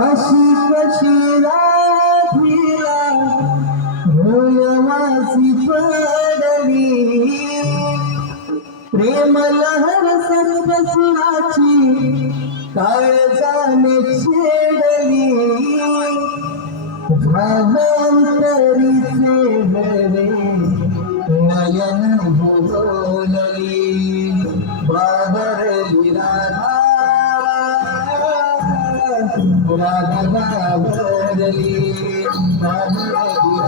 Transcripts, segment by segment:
अशी कशी राधिला होयवासी पडली प्रेम लहर सर्वस्वाची काळजाने छेडली भावांतरीचे भरे नयन भोगोलली बाबरली राधा राधा बाबरली बाबरली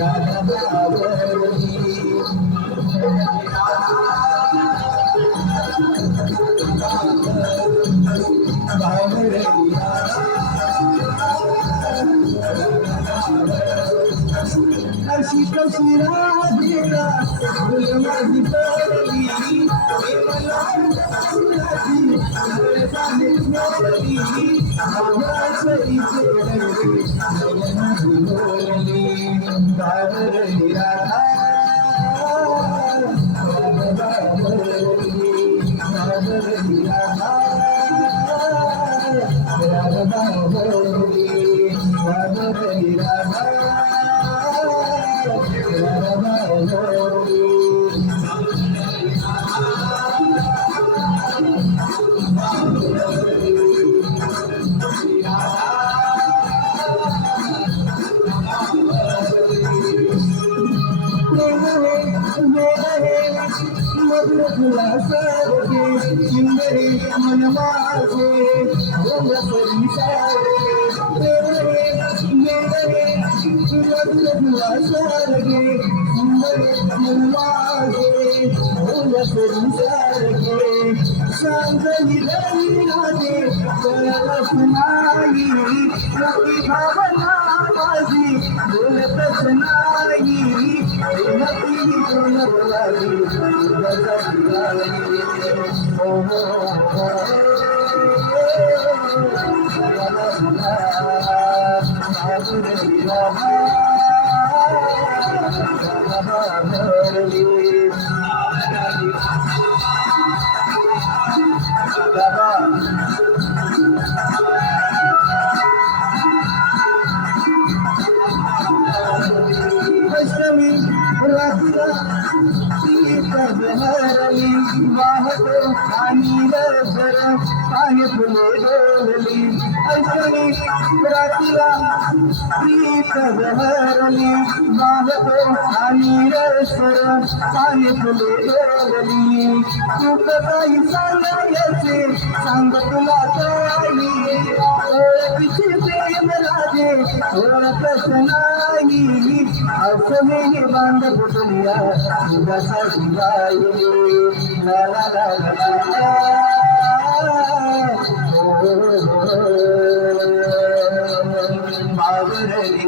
राधा बाबरली अशी कशी राधिका माझी पडली मधुला सारखे चिंबरे मन माझे रंगसरी सारखे प्रेमरे मेरे मधुला सारखे चिंबरे मन माझे रंगसरी सारखे सांगली रवी राजे कळलंच नाही रवी भावना माझी बोलतच नाही नदी बोलवली अष्टमी रात्रीला हरली वाहतो आणि रसर आहे फुले डोलली अष्टमी रात्रीला हरली वाहतो आणि रसर आहे फुले डोलली तू काही सांगायचे सांग तुला काही ओळखीचे प्रेम राजे ओळखच नाही असं हे बांध फुटल्या तुझ्यासाठी गायले ला ला ला ला बाबरली